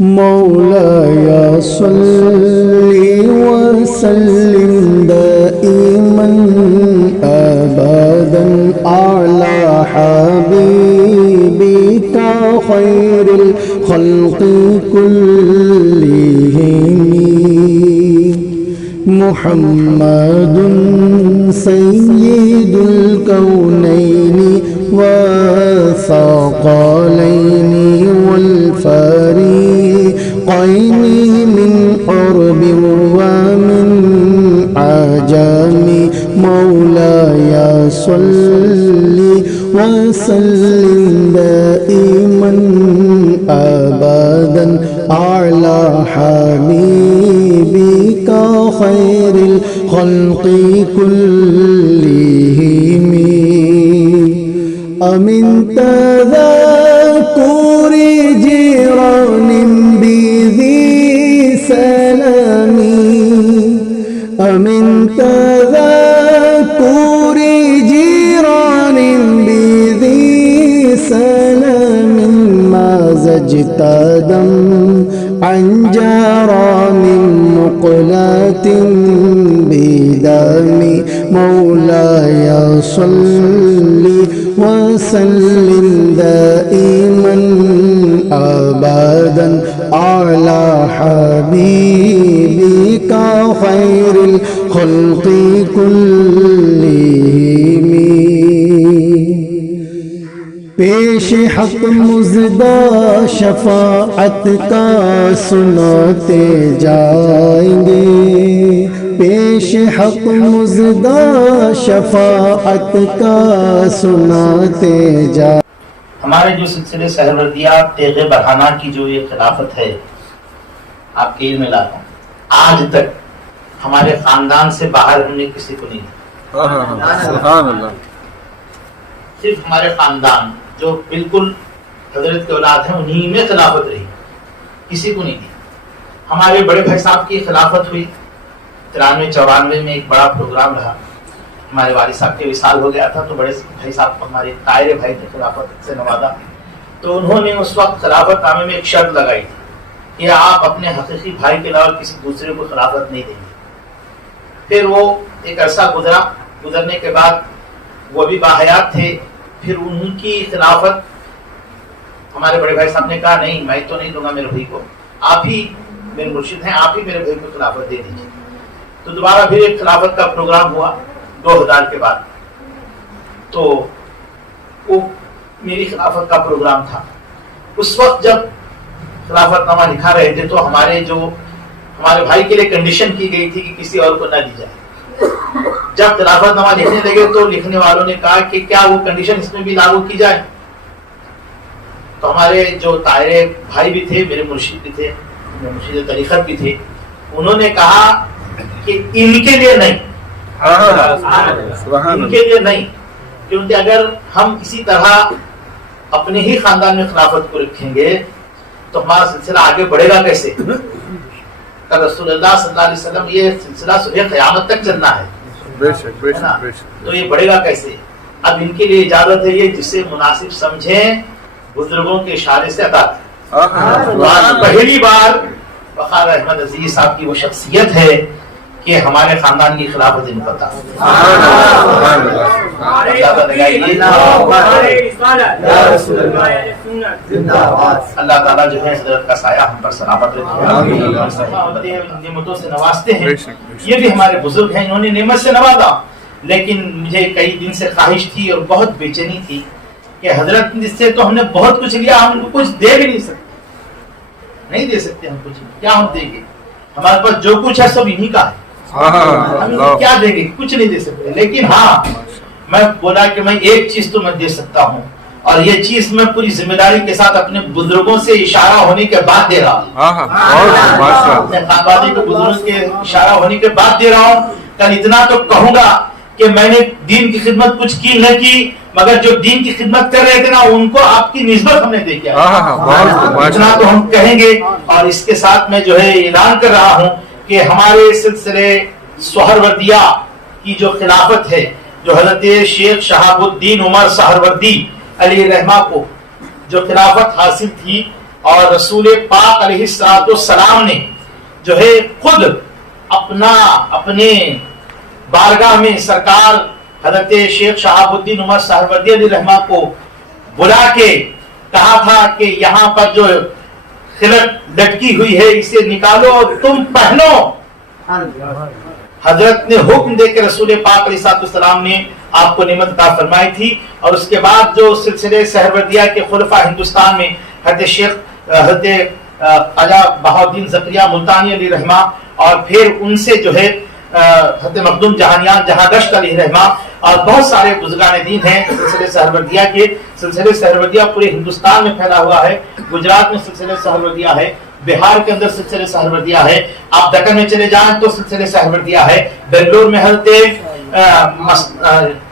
مولاي صل وسلم دائما أبدا على حبيبك خير الخلق كلهم محمد سيد الكونين والثقلين والفريقين من قرب ومن عجم مولاي صل وسلم دائما أبدا على حبيبك خير الخلق كلهم أمن تذكر جيران بذي سلام أمن تذكر جيران بذي سلام ما زجت دم عن جرى من مقلة بدم مولاي صل وسلم دائما أبدا على حبيبك خير الخلق كلهم پیش حق مزدہ شفاعت کا سناتے جائیں گے پیش حق مزدہ شفاعت کا سناتے جائیں ہمارے جو سلسلے سہروردیہ تیغ برہانہ کی جو یہ خلافت ہے آپ کے علم میں لاتا ہوں آج تک ہمارے خاندان سے باہر ہم نے کسی کو نہیں دی سبحان اللہ صرف ہمارے خاندان جو بالکل حضرت کے اولاد ہیں انہی میں خلافت رہی کسی کو نہیں دی ہمارے بڑے بھائی صاحب کی خلافت ہوئی 93-94 میں ایک بڑا پروگرام رہا ہمارے والد صاحب کے وصال ہو گیا تھا تو بڑے بھائی صاحب ہمارے طاہر بھائی نے خلافت سے نوازا تو انہوں نے اس وقت خلافت نامے میں ایک شرط لگائی تھی کہ آپ اپنے حقیقی بھائی کے علاوہ کسی دوسرے کو خلافت نہیں دیں گے پھر وہ ایک عرصہ گزرنے کے بعد وہ بھی باحیات تھے پھر ان کی خلافت ہمارے بڑے بھائی صاحب نے کہا نہیں میں تو نہیں دوں گا میرے بھائی کو آپ ہی میرے مرشد ہیں آپ ہی میرے بھائی کو خلافت دے دیجیے تو دوبارہ پھر ایک خلافت کا پروگرام ہوا 2000 کے بعد تو وہ میری خلافت کا پروگرام تھا اس وقت جب خلافت نامہ لکھا رہے تھے تو ہمارے بھائی کے لیے کنڈیشن کی گئی تھی کہ کسی اور کو نہ دی جائے جب خلافت نامہ لکھنے لگے تو لکھنے والوں نے کہا کہ کیا وہ کنڈیشن اس میں بھی لاگو کی جائے تو ہمارے جو طاہر بھائی بھی تھے میرے مرشد بھی تھے مرشد طریقت بھی تھے انہوں نے کہا کہ ان کے لیے نہیں ان کے لیے نہیں کیونکہ اگر ہم اسی طرح اپنے ہی خاندان میں خلافت کو رکھیں گے تو ہمارا سلسلہ آگے بڑھے گا کیسے رسول اللہ صلی اللہ علیہ وسلم یہ سلسلہ صبح قیامت تک چلنا ہے تو یہ بڑھے گا کیسے اب ان کے لیے اجازت ہے یہ جسے مناسب سمجھیں بزرگوں کے اشارے سے عطا کریں پہلی بار وقار احمد عزیز صاحب کی وہ شخصیت ہے کہ ہمارے خاندان کی خلافت ان کو عطا اللہ تعالیٰ جو ہے حضرت کا سایہ ہم پر سلامت رکھے نعمتوں سے نوازتے ہیں یہ بھی ہمارے بزرگ ہیں انہوں نے نعمت سے نوازا لیکن مجھے کئی دن سے خواہش تھی اور بہت بے چینی تھی کہ حضرت سے تو ہم نے بہت کچھ لیا ہم کو کچھ دے بھی نہیں سکتے نہیں دے سکتے ہم کچھ کیا ہم دیں گے ہمارے پاس جو کچھ ہے سب انہی کا ہے ہم کیا دیں گے کچھ نہیں دے سکتے لیکن ہاں میں بولا کہ میں ایک چیز تو میں دے سکتا ہوں اور یہ چیز میں پوری ذمہ داری کے ساتھ اپنے بزرگوں سے اشارہ ہونے کے بعد دے رہا ہوں اپنے خاندانی کے بزرگوں کے اشارہ ہونے کے بعد دے رہا ہوں کل اتنا تو کہوں گا کہ میں نے دین کی خدمت کچھ کی نہ کی مگر جو دین کی خدمت کر رہے تھے نا ان کو آپ کی نسبت ہم نے دے کیا اتنا تو ہم کہیں گے اور اس کے ساتھ میں جو ہے اعلان کر رہا ہوں کہ ہمارے سلسلے سہروردیہ کی جو خلافت ہے جو حضرت شیخ شہاب الدین عمر سہروردی علیہ رحمہ کو جو خلافت حاصل تھی اور رسول پاک علیہ السلام نے جو ہے خود اپنے بارگاہ میں سرکار حضرت شیخ شہاب الدین عمر سہروردی علیہ رحمہ کو بلا کے کہا تھا کہ یہاں پر جو خلط لٹکی ہوئی ہے اسے نکالو اور تم پہنو. حضرت نے حکم دے کے رسول پاک علیہ السلام نے آپ کو نعمت عطا فرمائی تھی. اور اس کے بعد جو سلسلے سہروردیہ کے خلفاء ہندوستان میں حضرت خواجہ بہاؤالدین زکریا ملتانی علیہ رحمہ اور پھر ان سے جو ہے حضرت مخدوم جہانیان جہاں علیہ رحمہ اور بہت سارے بزرگان دین ہیں سلسلے سہروردیہ کے. سلسلے سہروردیہ پورے ہندوستان میں پھیلا ہوا ہے. گجرات میں سلسلے سہروردیہ ہے, بہار کے اندر سلسلے سہروردیہ ہے, آپ دکن میں چلے جائیں تو سلسلے سہروردیہ ہے, بنگلور میں حضرت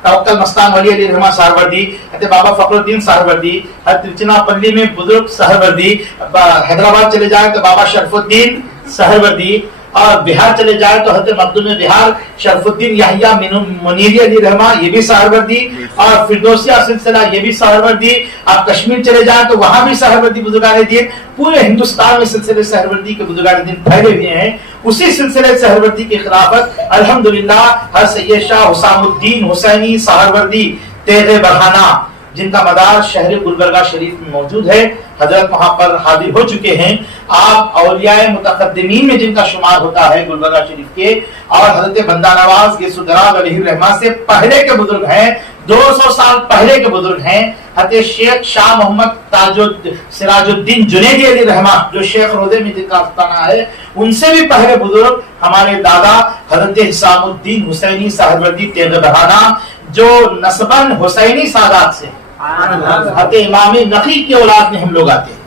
توکل مستان ولی علیہ رحمہ سہروردی, حضرت بابا فخر الدین سہروردی, حضرت ترچناپلی میں بزرگ سہروردی, حیدرآباد چلے جائیں تو بابا شرف الدین سہروردی, اور بہار چلے جائیں تو حضرت مخدوم بہار شرف الدین یحییٰ منیری علیہ رحمہ یہ بھی سہروردی, اور فردوسیہ سلسلہ یہ بھی سہروردی. آپ کشمیر چلے جائیں تو وہاں بھی سہروردی بزرگان دین. پورے ہندوستان میں سلسلے سہروردی کے بزرگان دین پھیلے ہوئے ہیں. اسی سلسلے سہروردی کی خلافت الحمدللہ حضرت سید شاہ حسام الدین حسینی سہروردی تیغ برہانہ جن کا مدار شہر گلبرگہ شریف میں موجود ہے, حضرت وہاں پر حاضر ہو چکے ہیں. آپ اولیاء متقدمین میں جن کا شمار ہوتا ہے گلبرگہ شریف کے, اور حضرت بندہ نواز کے سدراج علیہ الرحمہ سے پہلے کے بزرگ ہیں, 200 سال پہلے کے بزرگ ہیں. حضرت شیخ شاہ محمد سراج الدین جنیدی علیہ رحمہ جو شیخ روضے میں جن کا آستانہ ہے, ان سے بھی پہلے بزرگ ہمارے دادا حضرت حسام الدین حسینی سہروردی تیغ برہانہ جو نسباً حسینی سادات سے حضرت امام نقی کی اولاد میں ہم لوگ آتے ہیں.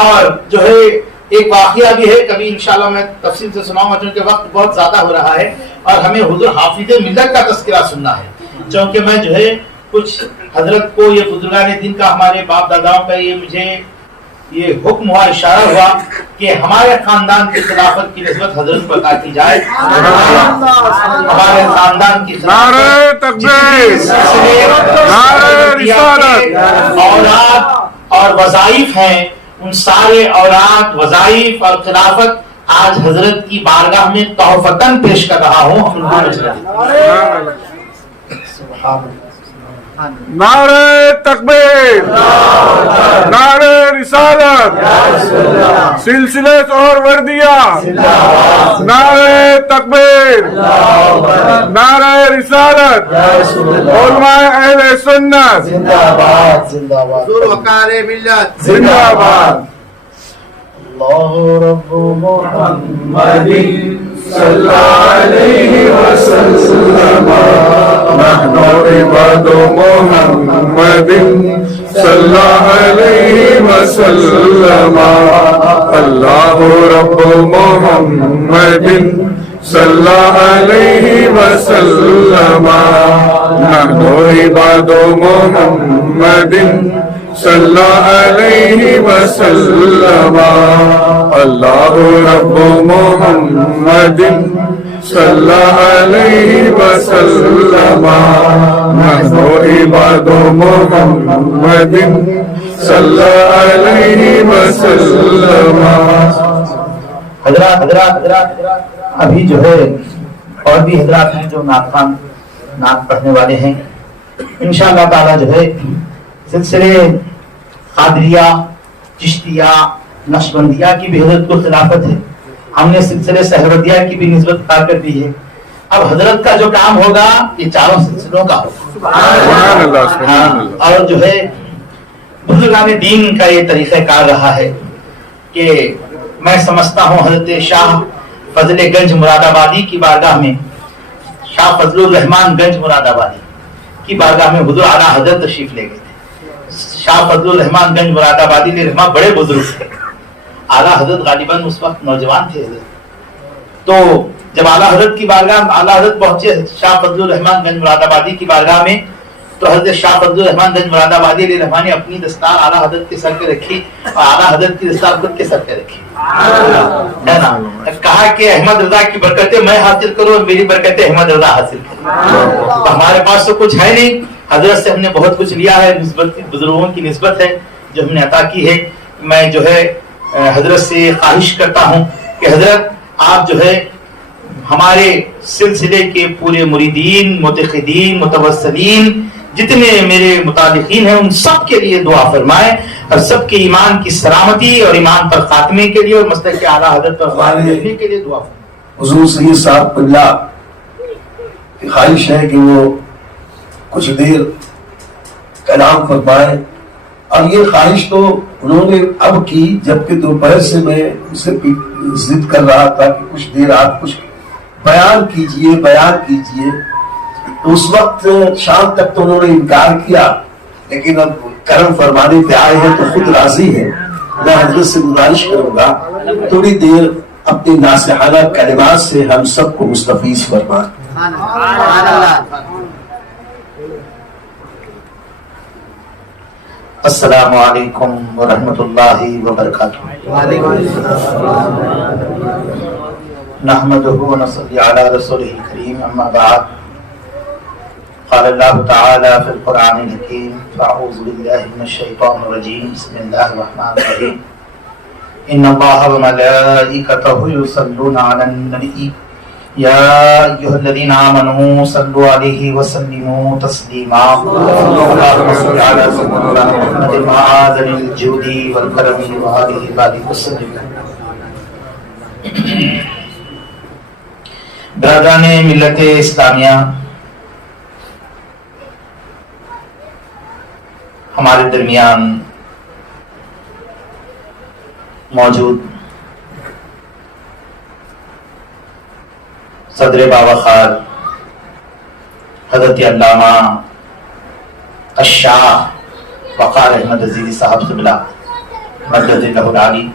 اور جو ہے ایک واقعہ بھی ہے, کبھی انشاءاللہ میں تفصیل سے سناؤں گا چونکہ وقت بہت زیادہ ہو رہا ہے اور ہمیں حضور حافظ ملت کا تذکرہ سننا ہے. چونکہ میں جو ہے کچھ حضرت کو یہ بزرگان دین کا ہمارے باپ داداؤں کا یہ مجھے یہ حکم ہوا, اشارہ ہوا کہ ہمارے خاندان کی خلافت کی نسبت حضرت کو عطا کی جائے. ہمارے خاندان کی نعرہ تکبیر, نعرہ رسالت, اولاد اور وظائف ہیں, ان سارے اولاد وظائف اور خلافت آج حضرت کی بارگاہ میں تحفتاً پیش کر رہا ہوں. نعرہ تکبیر, نعرہ رسالت, سلسلے سہروردیہ, نعرہ تکبیر, نعرہ رسالت, علماء اہل سنت زندہ باد, زندہ باد, وقار ملت زندہ باد. اللہ رب محمد صلی علیہ وسلم, نحن عباد محمد صلی علیہ وسلم, اللہ رب محمد صلی علیہ وسلم, نحن عباد محمد صلی علیہ وسلم, اللہ رب محمد صلی علیہ وسلم, نحن عباد محمد صلی علیہ وسلم. حضرات ابھی جو ہے اور بھی حضرات ہیں جو نعت پڑھنے والے ہیں. انشاءاللہ تعالی جو ہے سلسلے قادریہ, چشتیہ, نقشبندیہ کی بھی حضرت کو خلافت ہے. ہم نے سلسلے سہروردیہ کی بھی نسبت پار کر دی ہے. اب حضرت کا جو کام ہوگا یہ چاروں سلسلوں کا ہوگا. اور جو ہے بزرگان دین کا یہ طریقہ کار رہا ہے کہ میں سمجھتا ہوں حضرت شاہ فضل گنج مراد آبادی کی بارگاہ میں, شاہ فضل الرحمان گنج مراد آبادی کی بارگاہ میں حضور اعلیٰ حضرت تشریف لے گئے تھے. شاہ فضل الرحمان گنج مراد آبادی علیہ رحمہ بڑے بزرگ تھے. اعلیٰ حضرت غالباً اس وقت نوجوان تھے. تو جب اعلیٰ حضرت کی بارگاہ اعلیٰ حضرت پہنچے شاہ فضل الرحمان گنج مراد آبادی کی بارگاہ میں, تو حضرت شاہ فضل الرحمان گنج مراد آبادی علیہ رحمہ نے اپنی دستار اعلیٰ حضرت کے سر پہ رکھی اور اعلیٰ حضرت کی دستار خود کے سر پہ رکھی, ہے نا. کہا کہ احمد رضا کی برکتیں میں حاصل کروں اور میری برکتیں احمد رضا حاصل کروں. ہمارے پاس تو کچھ ہے نہیں, حضرت سے ہم نے بہت کچھ لیا ہے, نسبت بزرگوں کی نسبت ہے جو ہم نے عطا کی ہے. میں جو ہے حضرت سے خواہش کرتا ہوں کہ حضرت آپ جو ہے ہمارے سلسلے کے پورے مریدین، متقدین، متوسلین، جتنے میرے متعلقین ہیں ان سب کے لیے دعا فرمائیں، اور سب کے ایمان کی سلامتی اور ایمان پر خاتمے کے لیے اور مسلک اعلیٰ حضرت پر خاتمے کے لیے دعا فرمائیں۔ حضور سید صاحب قبلہ کی خواہش ہے کہ وہ کچھ دیر کلام فرمائے، اور یہ خواہش تو انہوں نے اب کی، جبکہ دوپہر سے میں ان سے ضد کر رہا تھا کہ کچھ دیر آپ کچھ بیان کیجئے، تو اس وقت شام تک تو انہوں نے انکار کیا، لیکن اب کرم فرمانے پہ آئے ہیں تو خود راضی ہے۔ میں حضرت سے گزارش کروں گا تھوڑی دیر اپنی ناصحانہ کلمات سے ہم سب کو مستفیض فرمائیں۔ السلام علیکم ورحمۃ اللہ وبرکاتہ۔ نحمده ونصلي على رسوله الكريم، اما بعد، قال الله تعالى في القرآن الحكيم، فأعوذ بالله من الشيطان الرجيم، بسم الله الرحمن الرحيم، إن الله وملائكته يصلون على النبي يا أيها الذين آمنوا صلوا عليه وسلموا تسليما، اللهم صل على سيدنا محمد معاذ الجود والكرم وآله وبارك وسلم۔ برادران ملت اسلامیہ، ہمارے درمیان موجود صدر باوقار حضرت علامہ الشاہ وقار احمد عزیزی صاحب قبلہ مدد لہ العالی،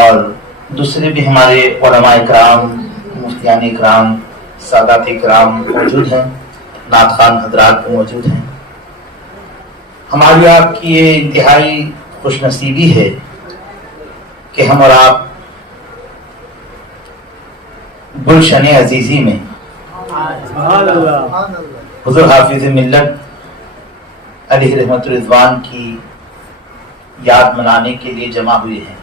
اور دوسرے بھی ہمارے علماء اکرام، مفتیان اکرام، سادات اکرام موجود ہیں، نعت خوان حضرات موجود ہیں۔ ہماری آپ کی یہ انتہائی خوش نصیبی ہے کہ ہم اور آپ گلشن عزیزی میں حضور حافظ ملت علیہ رحمت رضوان کی یاد منانے کے لیے جمع ہوئے ہیں۔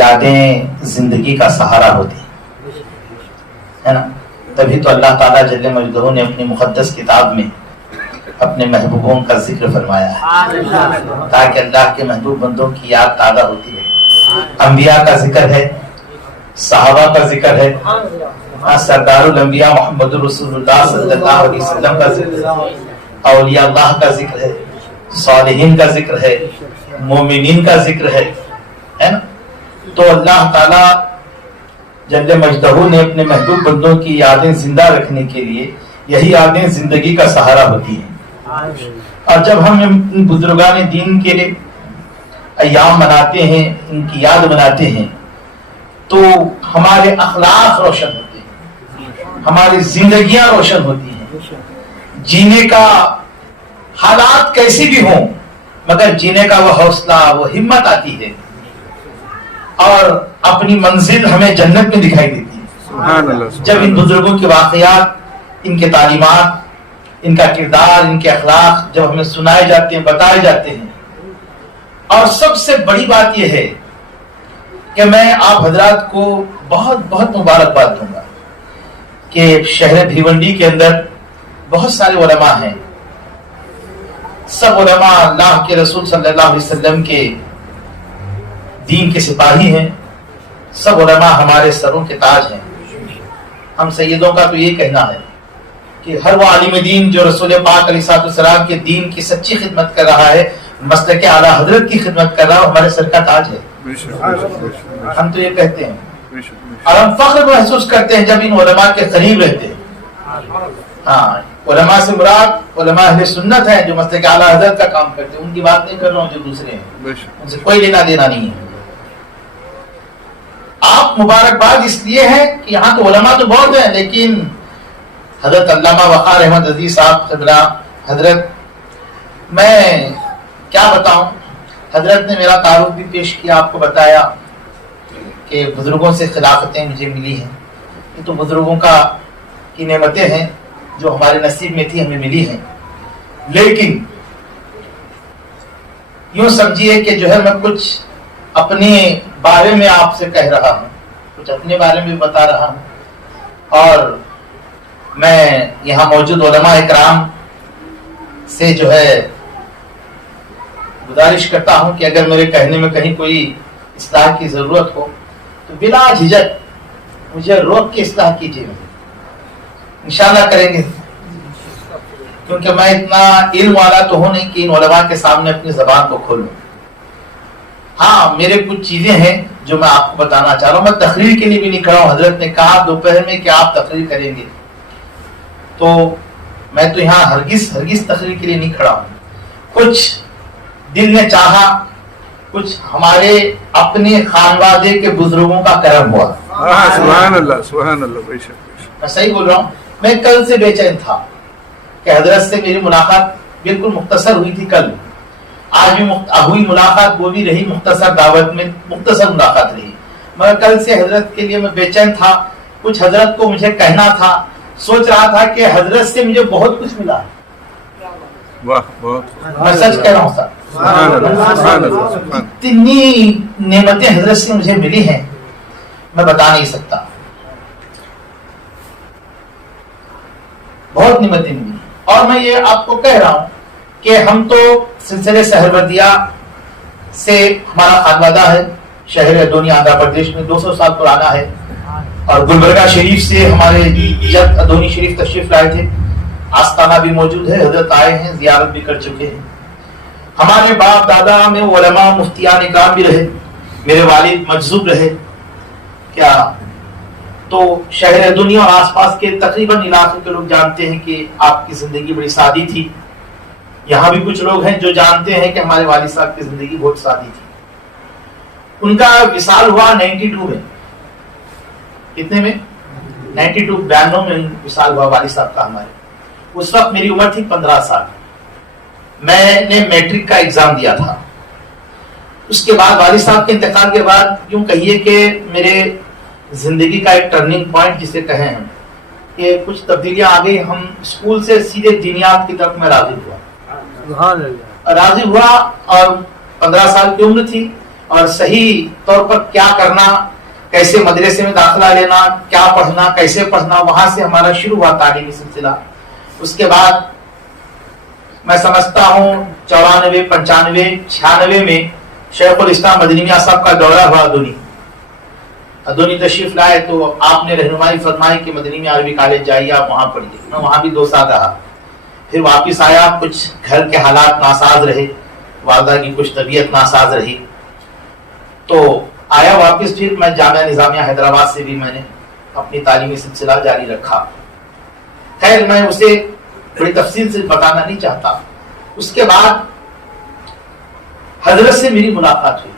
یادیں زندگی کا سہارا ہوتی ہے نا، تبھی تو اللہ تعالیٰ جل مجدہ نے اپنی مقدس کتاب میں اپنے محبوبوں کا ذکر فرمایا ہے، تاکہ اللہ کے محبوب بندوں کی یاد تازہ ہوتی ہے۔ انبیاء کا ذکر ہے، صحابہ کا ذکر ہے، سردار الانبیاء محمد رسول اللہ صلی اللہ علیہ وسلم کا ذکر ہے، اولیاء اللہ کا ذکر ہے، صالحین کا ذکر ہے، مومنین کا ذکر ہے نا۔ تو اللہ تعالیٰ جل مجدہ نے اپنے محبوب بندوں کی یادیں زندہ رکھنے کے لیے یہی یادیں زندگی کا سہارا ہوتی ہیں۔ اور جب ہم ان بزرگان دین کے لیے ایام مناتے ہیں، ان کی یاد مناتے ہیں، تو ہمارے اخلاق روشن ہوتے ہیں، ہماری زندگیاں روشن ہوتی ہیں۔ جینے کا حالات کیسی بھی ہوں، مگر جینے کا وہ حوصلہ، وہ ہمت آتی ہے، اور اپنی منزل ہمیں جنت میں دکھائی دیتی ہے جب ان بزرگوں کے واقعات، ان کے تعلیمات، ان کا کردار، ان کے اخلاق جب ہمیں سنائے جاتے ہیں، بتائے جاتے ہیں۔ اور سب سے بڑی بات یہ ہے کہ میں آپ حضرات کو بہت بہت مبارکباد دوں گا کہ شہر بھیونڈی کے اندر بہت سارے علماء ہیں، سب علماء اللہ کے رسول صلی اللہ علیہ وسلم کے دین کے سپاہی ہیں، سب علماء ہمارے سروں کے تاج ہیں۔ ہم سیدوں کا تو یہ کہنا ہے کہ ہر وہ عالم دین جو رسول پاک علیہ السلام کے دین کی سچی خدمت کر رہا ہے، مسلک اعلیٰ حضرت کی خدمت کر رہا ہے، ہمارے سر کا تاج ہے۔ ہم تو یہ کہتے ہیں اور ہم فخر محسوس کرتے ہیں جب ان علماء کے قریب رہتے ہیں۔ ہاں، علماء سے مراد علماء اہل سنت ہیں جو مسلک اعلیٰ حضرت کا کام کرتے ہیں، ان کی بات نہیں کر رہا ہوں جو دوسرے ہیں، ان سے کوئی لینا دینا نہیں ہے۔ آپ مبارکباد اس لیے ہیں کہ یہاں تو علماء تو بہت ہیں، لیکن حضرت علامہ وقار احمد عزیز صاحب قبلہ حضرت، میں کیا بتاؤں، حضرت نے میرا تعارف بھی پیش کیا، آپ کو بتایا کہ بزرگوں سے خلافتیں مجھے ملی ہیں، یہ تو بزرگوں کی نعمتیں ہیں جو ہمارے نصیب میں تھی، ہمیں ملی ہیں۔ لیکن یوں سمجھیے کہ جو ہے میں کچھ اپنے بارے میں آپ سے کہہ رہا ہوں، کچھ اپنے بارے میں بتا رہا ہوں، اور میں یہاں موجود علماء اکرام سے جو ہے گزارش کرتا ہوں کہ اگر میرے کہنے میں کہیں کوئی اصلاح کی ضرورت ہو تو بلا جھجک مجھے روک کے اصلاح کیجیے، انشاءاللہ کریں گے، کیونکہ میں اتنا علم والا تو ہوں نہیں کہ ان علماء کے سامنے اپنی زبان کو کھولوں۔ ہاں میرے کچھ چیزیں ہیں جو میں آپ کو بتانا چاہ رہا ہوں، میں تقریر کے لیے بھی نہیں کھڑا ہوں۔ حضرت نے کہا دوپہر میں کہ آپ تقریر کریں گے، تو میں تو یہاں ہرگز تقریر کے لیے نہیں کھڑا ہوں۔ کچھ دل نے چاہا، کچھ ہمارے اپنے خانوادے کے بزرگوں کا کرم ہوا۔ سبحان اللہ سبحان اللہ، بے شک میں صحیح بول رہا ہوں۔ میں کل سے بے چین تھا کہ حضرت سے میری ملاقات بالکل مختصر ہوئی تھی، کل آج بھی ہوئی ملاقات، وہ بھی رہی مختصر، دعوت میں مختصر ملاقات رہی، مگر کل سے حضرت کے لیے میں بے چین تھا، کچھ حضرت کو مجھے کہنا تھا، سوچ رہا تھا کہ حضرت سے مجھے بہت کچھ ملا۔ واہ بہت، میں سچ کہہ رہا ہوں سر، اتنی نعمتیں حضرت سے مجھے ملی ہیں میں بتا نہیں سکتا، بہت نعمتیں ملی۔ اور میں یہ آپ کو کہہ رہا ہوں کہ ہم تو سلسلے سہروردیہ سے ہمارا خانوادہ ہے، شہر ادونی آندھرا پردیش میں 200 سال پرانا ہے، اور گلبرگہ شریف سے ہمارے جد ادونی شریف تشریف لائے تھے، آستانہ بھی موجود ہے، حضرت آئے ہیں، زیارت بھی کر چکے ہیں۔ ہمارے باپ دادا میں علماء مفتیان اکرام بھی رہے، میرے والد مجذوب رہے، کیا تو شہر ادونی اور آس پاس کے تقریباً علاقے کے لوگ جانتے ہیں کہ آپ کی زندگی بڑی سادی تھی۔ یہاں بھی کچھ لوگ ہیں جو جانتے ہیں کہ ہمارے والد صاحب کی زندگی بہت سادی تھی۔ ان کا وصال ہوا 92 میں، کتنے میں؟ 92 میں وصال ہوا والد صاحب کا ہمارے۔ اس وقت میری عمر تھی 15 سال، میں نے میٹرک کا ایگزام دیا تھا۔ اس کے بعد والد صاحب کے انتقال کے بعد یوں کہیے کہ میرے زندگی کا ایک ٹرننگ پوائنٹ جسے کہیں ہم، کہ کچھ تبدیلیاں آ گئی۔ ہم اسکول سے سیدھے دینیات کی طرف میں راضی ہوا اور 15 سال کی عمر تھی، اور صحیح طور پر کیا کرنا، کیسے مدرسے میں داخلہ لینا، کیا پڑھنا، کیسے پڑھنا، وہاں سے ہمارا شروع ہوا تعلیمی سلسلہ۔ اس کے بعد میں سمجھتا ہوں 94 95 96 میں شیخ الاسلام مدنی میاں صاحب کا دورہ ہوا ادونی تشریف لائے، تو آپ نے رہنمائی فرمائی کہ مدنی میاں عربی کالج جائیے، آپ وہاں پڑھیے۔ میں وہاں بھی 2 سال رہا، پھر واپس آیا، کچھ گھر کے حالات ناساز رہے، والدہ کی کچھ طبیعت ناساز رہی، تو آیا واپس۔ پھر میں جامعہ نظامیہ حیدرآباد سے بھی میں نے اپنی تعلیمی سلسلہ جاری رکھا۔ خیر میں اسے بڑی تفصیل سے بتانا نہیں چاہتا۔ اس کے بعد حضرت سے میری ملاقات ہوئی،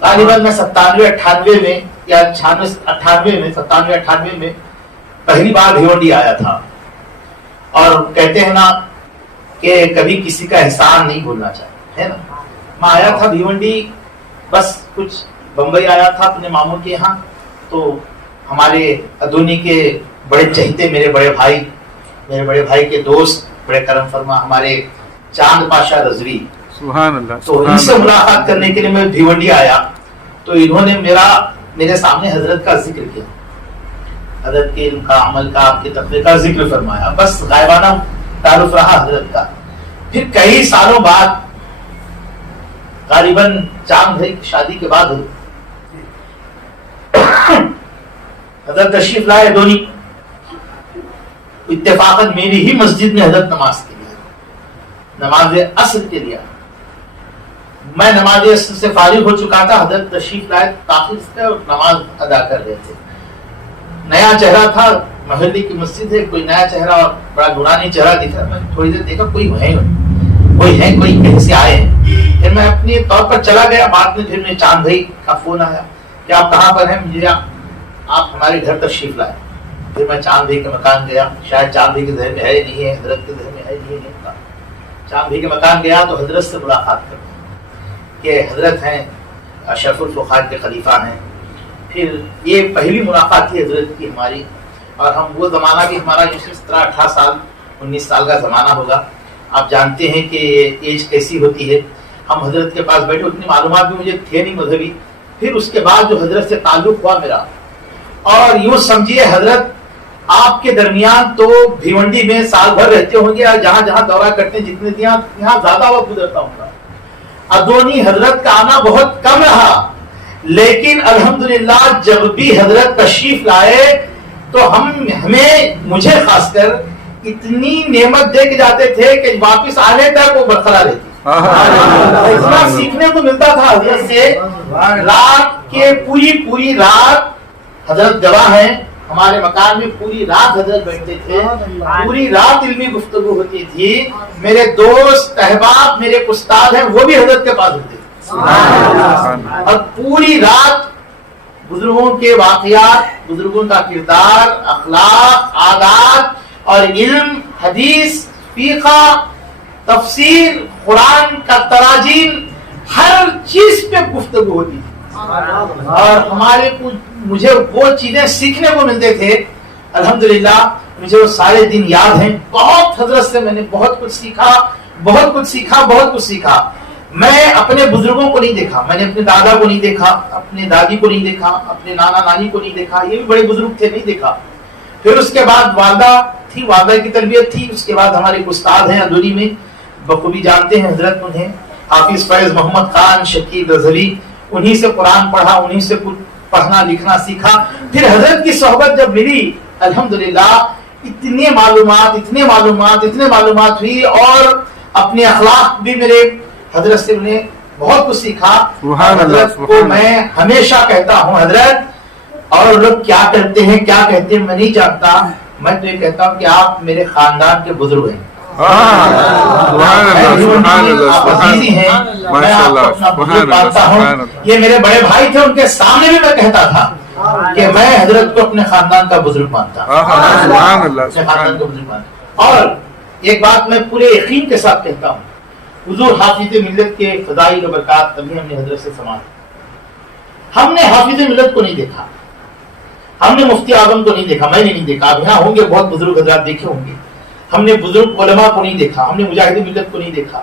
غالباً میں 97 98 میں یا 98 میں 97 98 میں پہلی بار بھیونڈی آیا تھا، اور کہتے ہیں نا کہ کبھی کسی کا احسان نہیں بھولنا چاہیے، ہے نا۔ میں آیا تھا بھیونڈی، بس کچھ بمبئی آیا تھا اپنے ماموں کے یہاں، تو ہمارے ادونی کے بڑے چہیتے میرے بڑے بھائی کے دوست، بڑے کرم فرما ہمارے چاند پاشا رضوی، سبحان اللہ، تو ان سے ملاقات کرنے کے لیے میں بھیونڈی آیا، تو انہوں نے میرے سامنے حضرت کا ذکر کیا، حضرت کے علم کا، عمل کا، آپ کے تقوی کا ذکر فرمایا، بس غائبانہ تعارف رہا حضرت کا۔ پھر کئی سالوں بعد، غالباً چاند بھائی کی شادی کے بعد حضرت تشریف لائے ادونی، اتفاقاً میری ہی مسجد میں حضرت نماز کے لیے، نماز عصر کے لیے۔ میں نماز عصر سے فارغ ہو چکا تھا، حضرت تشریف لائے تاخیر سے اور نماز ادا کر رہے تھے۔ نیا چہرہ تھا، محلے کی مسجد ہے، کوئی نیا چہرہ اور بڑا نورانی چہرہ دکھا۔ میں تھوڑی دیر دیکھا کوئی کہیں سے آئے ہیں، پھر میں اپنے طور پر چلا گیا۔ بعد میں پھر چاند بھائی کا فون آیا کہ آپ کہاں پر ہیں، مجھے آپ ہمارے گھر تشریف لائے۔ پھر میں چاند بھائی کے مکان گیا، شاید چاند بھائی کے ذہن میں ہے نہیں ہے، حضرت کے ذہن میں ہے نہیں ہے۔ چاند بھائی کے مکان گیا تو حضرت سے ملاقات کر کہ حضرت ہیں اشرف الفخار کے خلیفہ ہیں۔ پھر یہ پہلی ملاقات تھی حضرت کی ہماری، اور ہم وہ زمانہ بھی ہمارا 17 18 سال 19 سال کا زمانہ ہوگا۔ آپ جانتے ہیں کہ ایج کیسی ہوتی ہے۔ ہم حضرت کے پاس بیٹھے، اتنی معلومات بھی مجھے تھے نہیں مذہبی. پھر اس کے بعد جو حضرت سے تعلق ہوا میرا، اور یوں سمجھیے حضرت آپ کے درمیان تو بھیونڈی میں سال بھر رہتے ہوں گے، جہاں جہاں دورہ کرتے ہیں، جتنے یہاں زیادہ وقت گزرتا ہوں گا. ادونی حضرت کا آنا بہت کم رہا، لیکن الحمدللہ جب بھی حضرت تشریف لائے تو مجھے خاص کر اتنی نعمت دے کے جاتے تھے کہ واپس آنے تک وہ برقرار رہتی. اتنا سیکھنے کو ملتا تھا حضرت سے. رات کے پوری رات حضرت گواہ ہیں، ہمارے مکان میں پوری رات حضرت بیٹھتے تھے، پوری رات علمی گفتگو ہوتی تھی. میرے دوست احباب میرے استاد ہیں وہ بھی حضرت کے پاس ہوتے تھے، اور پوری رات بزرگوں کے واقعات، بزرگوں کا کردار، اخلاق، عادات اور علم، حدیث، فقہ، تفسیر، قرآن کا تراجیم، ہر چیز پہ گفتگو ہوتی تھی. اور مجھے وہ چیزیں سیکھنے کو ملتے تھے. الحمدللہ مجھے وہ سارے دن یاد ہیں. بہت حضرت سے میں نے بہت کچھ سیکھا. میں اپنے بزرگوں کو نہیں دیکھا، میں نے اپنے دادا کو نہیں دیکھا، اپنے دادی کو نہیں دیکھا، اپنے نانا نانی کو نہیں دیکھا. یہ بھی بڑے بزرگ تھے، نہیں دیکھا. پھر اس کے بعد والدہ تھی، والدہ کی تربیت تھی. اس کے بعد ہمارے ایک استاد ہیں ادونی میں، بخوبی جانتے ہیں حضرت انہیں، حافظ فیض محمد خان شکیل رضوی. انہی سے قرآن پڑھا، انہی سے پڑھنا لکھنا سیکھا. پھر حضرت کی صحبت جب ملی الحمدللہ اتنے معلومات ہوئی، اور اپنے اخلاق بھی میرے حضرت سے انہیں بہت کچھ سیکھا. حضرت کو میں ہمیشہ کہتا ہوں حضرت، اور لوگ کیا کرتے ہیں کیا کہتے ہیں میں نہیں جانتا، میں تو یہ کہتا ہوں کہ آپ میرے خاندان کے بزرگ ہیں. میں آپ کو اپنا بزرگ مانتا ہوں. یہ میرے بڑے بھائی تھے، ان کے سامنے بھی میں کہتا تھا کہ میں حضرت کو اپنے خاندان کا بزرگ مانتا ہوں. اور ایک بات میں پورے یقین کے ساتھ کہتا ہوں، حضور حافظ ملت کے فضائل و برکات تبھی ہم نے حضرت سے سماعت. ہم نے حافظ ملت کو نہیں دیکھا، ہم نے مفتی اعظم کو نہیں دیکھا، میں نے نہیں دیکھا. اب یہاں ہوں گے بہت بزرگ حضرات دیکھے ہوں گے. ہم نے بزرگ علماء کو نہیں دیکھا، ہم نے مجاہد ملت کو نہیں دیکھا.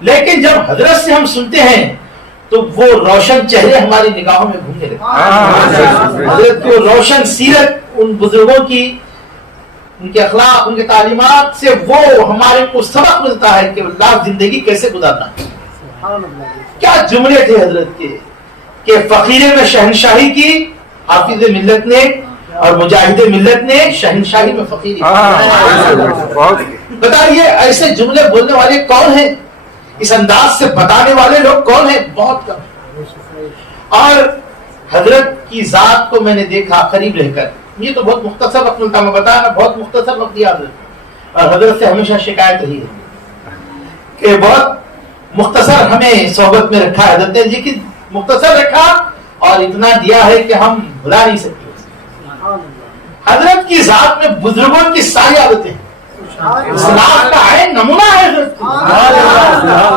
لیکن جب حضرت سے ہم سنتے ہیں تو وہ روشن چہرے ہماری نگاہوں میں گھومنے لگتے. حضرت کی روشن سیرت، ان بزرگوں کی، ان کے اخلاق، ان کے تعلیمات سے وہ ہمارے کو سبق ملتا ہے کہ اللہ زندگی کیسے گزارنا ہے. کیا جملے تھے حضرت کے کہ فقیر میں شہنشاہی کی حافظ ملت نے، اور مجاہد ملت نے شہنشاہی میں فقیری. بتائیے ایسے جملے بولنے والے کون ہیں؟ اس انداز سے بتانے والے لوگ کون ہیں؟ بہت کم. اور حضرت کی ذات کو میں نے دیکھا قریب رہ کر. یہ تو بہت مختصر وقت ملتا، میں بتایا نا بہت مختصر وقت دیا حضرت. اور حضرت سے ہمیشہ شکایت رہی ہے کہ بہت مختصر ہمیں صحبت میں رکھا ہے حضرت نے. لیکن مختصر رکھا اور اتنا دیا ہے کہ ہم بھلا نہیں سکتے. حضرت کی ذات میں بزرگوں کی ساری عادتیں، اسلام کا ہے، نمونہ ہے حضرت.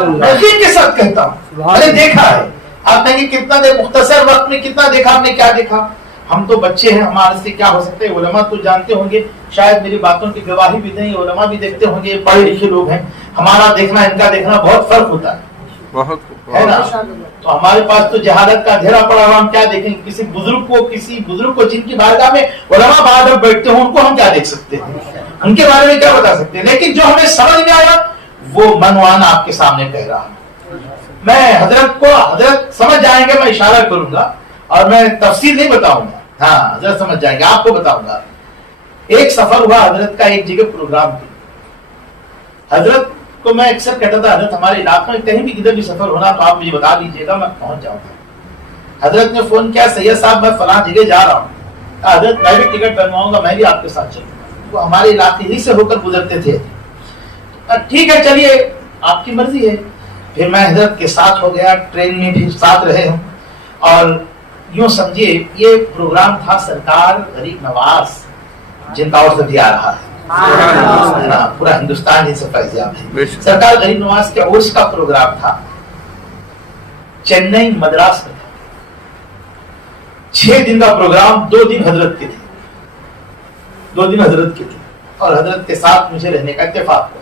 میں یقین کے ساتھ کہتا ہوں، میں نے دیکھا ہے. آپ کہیں گے کتنا دیر مختصر وقت میں کتنا دیکھا، ہم نے کیا دیکھا؟ ہم تو بچے ہیں، ہمارے سے کیا ہو سکتے ہیں. علماء تو جانتے ہوں گے، شاید میری باتوں کی گواہی بھی دیں. علماء بھی دیکھتے ہوں گے، پڑھے لکھے لوگ ہیں. ہمارا دیکھنا ان کا دیکھنا بہت فرق ہوتا ہے نا. تو ہمارے پاس تو جہالت کا اندھیرا پڑا ہوا، ہم کیا دیکھیں؟ کسی بزرگ کو جن کی بارگاہ میں علماء بہادر بیٹھتے ہوں، ان کو ہم کیا دیکھ سکتے ہیں؟ ان کے بارے میں کیا بتا سکتے ہیں؟ لیکن جو ہمیں سمجھ میں آیا وہ منوانا آپ کے سامنے کہہ رہا ہوں. میں حضرت سمجھ جائیں گے، میں اشارہ کروں گا اور میں تفصیل نہیں بتاؤں گا. ہاں حضرت سمجھ جائیں گے، آپ کو بتاؤں گا. ایک سفر ہوا حضرت کا ایک جگہ پروگرام کی. حضرت کو میں اکثر کہتا تھا حضرت ہمارے علاقے میں کہیں بھی کدھر بھی سفر ہونا تو آپ مجھے بتا دیجیے گا، میں پہنچ جاؤں گا. حضرت نے فون کیا، سید صاحب میں فلاں جگہ جا رہا ہوں. حضرت میں بھی ٹکٹ بنواؤں گا، میں بھی آپ کے ساتھ چلوں گا. وہ ہمارے علاقے ہی سے ہو کر گزرتے تھے. ٹھیک ہے چلیے آپ کی مرضی ہے. پھر میں حضرت کے ساتھ ہو گیا، ٹرین میں بھی ساتھ رہے ہوں. اور یوں سمجھیے یہ پروگرام تھا سرکار غریب نواز جن کا عرض بھی آ رہا ہے. پورا ہندوستان جن سے فیضیاب ہے. سرکار غریب نواز کے عرس کا پروگرام تھا. چنئی مدراس میں تھا. 6 دن کا پروگرام، 2 دن حضرت کے تھے. اور حضرت کے ساتھ مجھے رہنے کا اتفاق ہوا.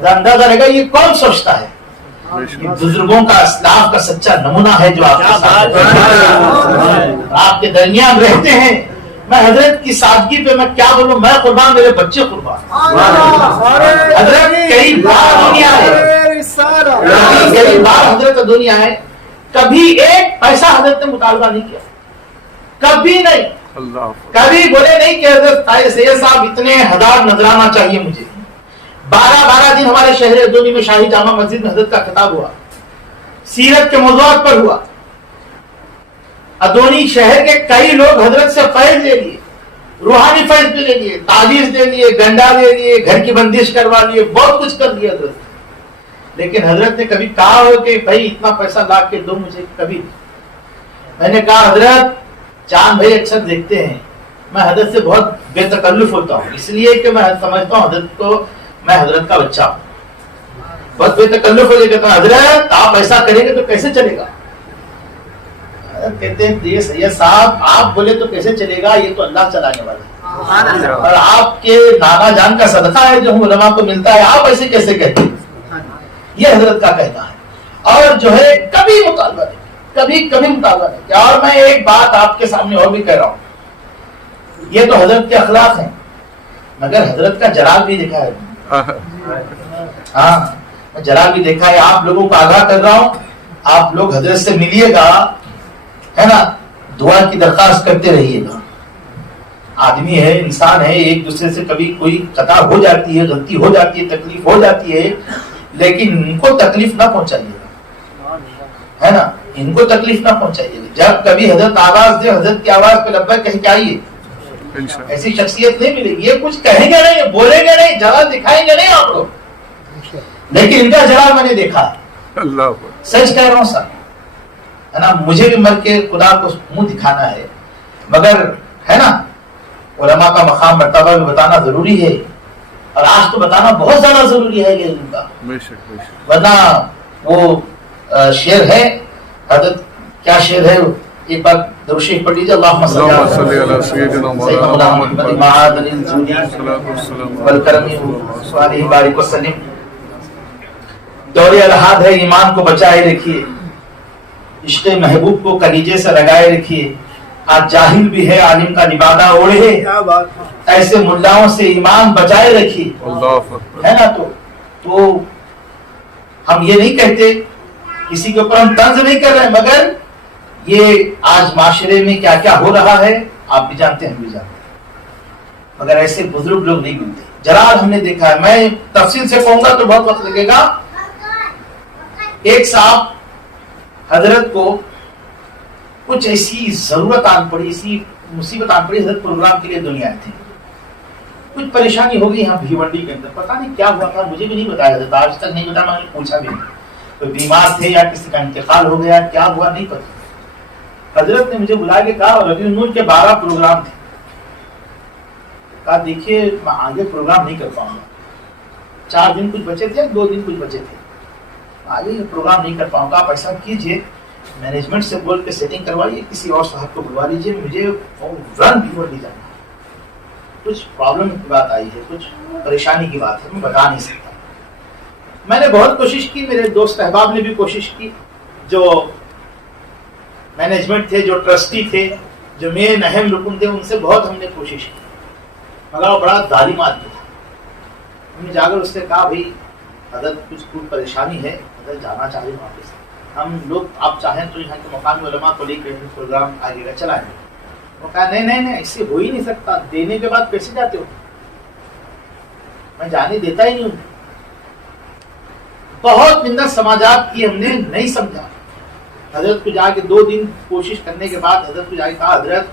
اندازہ رہے گا یہ کون سوچتا ہے. یہ بزرگوں کا اسلاف کا سچا نمونہ ہے جو آپ کے ساتھ آپ کے درمیان رہتے ہیں. میں حضرت کی سادگی پہ میں کیا بولوں, میں قربان, میرے بچے قربان. حضرت کئی بار دنیا ہے, کئی بار حضرت دنیا ہے, کبھی ایک پیسہ حضرت نے مطالبہ نہیں کیا, کبھی نہیں. کبھی بولے نہیں کہ حضرت سید صاحب اتنے ہزار نذرانہ چاہیے مجھے. 12 دن ہمارے شہر ادونی میں شاہی جامع مسجد میں حضرت کا خطاب ہوا, سیرت کے موضوعات پر ہوا. ادونی شہر کے کئی لوگ حضرت سے فیض لے لیے, روحانی فیض بھی لے لیے, تعویذ دے لیے, گنڈا دے لیے, گھر کی بندش کروا لیے, بہت کچھ کر دیا حضرت. لیکن حضرت نے کبھی کہا ہو کہ بھائی اتنا پیسہ لا کے دو مجھے, کبھی. میں نے کہا حضرت چاند بھائی اکثر دیکھتے ہیں, میں حضرت سے بہت بے تکلف ہوتا ہوں, اس لیے کہ میں سمجھتا ہوں حضرت کو میں حضرت کا بچہ ہوں, بہت بے تکلف ہو جاتا ہوں. حضرت آپ ایسا کریں گے تو کیسے چلے گا؟ کہتے ہیں یہ سید صاحب آپ بولے تو کیسے چلے گا, یہ تو اللہ چلانے والا ہے, اور آپ کے نانا جان کا صدقہ ہے جو ہم علماء کو ملتا ہے, آپ ایسے کیسے کہتے ہیں؟ یہ حضرت کا کہنا ہے. اور جو ہے کبھی مطالبہ نہیں, کبھی مطالبہ نہیں کیا. اور میں ایک بات آپ کے سامنے اور بھی کہہ رہا ہوں, یہ تو حضرت کے اخلاق ہیں, مگر حضرت کا جلال بھی دیکھا ہے. ہاں جلال بھی دیکھا ہے. آپ لوگوں کو آگاہ کر رہا ہوں, آپ لوگ حضرت سے ملیے گا, ہے نا, دعا کی درخواست کرتے رہیے گا. آدمی ہے, انسان ہے, ایک دوسرے سے کبھی کوئی خطا ہو جاتی ہے, غلطی ہو جاتی ہے, تکلیف ہو جاتی ہے, لیکن ان کو تکلیف نہ پہنچائیے گا, ہے نا, ان کو تکلیف نہ پہنچائیے گا. جب کبھی حضرت آواز دے, حضرت کی آواز پہ لبیک کہہ کے آئیے. ایسی شخصیت نہیں ملے گی, یہ کچھ کہیں گے نہیں, بولیں گے نہیں, جلال دکھائیں گے نہیں آپ لوگ, لیکن ان کا جلال میں نے دیکھا. سچ کہہ رہا ہوں سر, ہے نا, مجھے بھی مر کے خدا کو منہ دکھانا ہے, مگر ہے نا علماء کا مقام مرتبہ بھی بتانا ضروری ہے, اور آج تو بتانا بہت زیادہ ضروری ہے ان کا. ورنہ وہ شعر ہے حضرت, کیا شعر ہے, ایک بار درود شریف پڑھ لیجیے. اللہم صلی علی سیدنا محمد المعاد الانزولی والکرم صلی بارک وسلم. دور الحاد ہے, ایمان کو بچائے رکھیے, عشق محبوب کو کلیجے سے لگائے رکھیے. آج جاہل بھی ہے, عالم کا لبادہ اوڑھے, ایسے ملاؤں سے ایمان بچائے رکھیے, ہے نا. تو ہم یہ نہیں کہتے, کسی کے اوپر ہم طنز نہیں کر رہے, مگر یہ آج معاشرے میں کیا کیا ہو رہا ہے آپ بھی جانتے ہیں, ہم بھی جانتے ہیں, مگر ایسے بزرگ لوگ نہیں ملتے. جلال ہم نے دیکھا ہے. میں تفصیل سے کہوں گا تو بہت وقت لگے گا. ایک صاحب حضرت کو کچھ ایسی ضرورت آن پڑی, ایسی مصیبت آن پڑی, حضرت پروگرام کے لیے دنیا تھے, کچھ پریشانی ہو گئی یہاں بھیونڈی کے اندر, پتہ نہیں کیا ہوا تھا, مجھے بھی نہیں بتایا حضرت, آج تک نہیں بتایا, میں نے پوچھا بھی نہیں, کوئی بیمار تھے یا کسی کا انتقال ہو گیا, کیا ہوا نہیں پتا. حضرت نے مجھے بلا کے کہا ربیع النور کے 12 پروگرام تھے, کہا دیکھیے میں آگے پروگرام نہیں کر پاؤں گا, 4 دن کچھ بچے تھے, 2 دن کچھ بچے تھے, آگے یہ پروگرام نہیں کر پاؤں گا. آپ ایسا کیجئے, مینجمنٹ سے بول کے سیٹنگ کروائیے, کسی اور صاحب کو بلوا لیجیے, مجھے رن بھیونڈی جانا ہے, کچھ پرابلم کی بات آئی ہے, کچھ پریشانی کی بات ہے, میں بتا نہیں سکتا. میں نے بہت کوشش کی, میرے دوست احباب نے بھی کوشش کی, جو مینجمنٹ تھے, جو ٹرسٹی تھے, جو مین اہم رکن تھے, ان سے بہت ہم نے کوشش کی, مگر وہ بڑا ظالم آدمی تھا. ہم نے جا کر اس سے کہا بھائی حضرت کچھ پریشانی ہے, حضرت جانا چاہ رہے ہیں واپس, ہم لوگ آپ چاہیں تو یہاں کے مقامی علماء کو لے کے پروگرام آگے کا چلائیں گے. وہ کہا نہیں, ایسے ہو ہی نہیں سکتا, دینے کے بعد کیسے جاتے ہو, میں جانے دیتا ہی نہیں ہوں. بہت منت سماجات کی, ہم نے نہیں سمجھا. حضرت کو جا کے 2 دن کوشش کرنے کے بعد حضرت کو جا کے کہا حضرت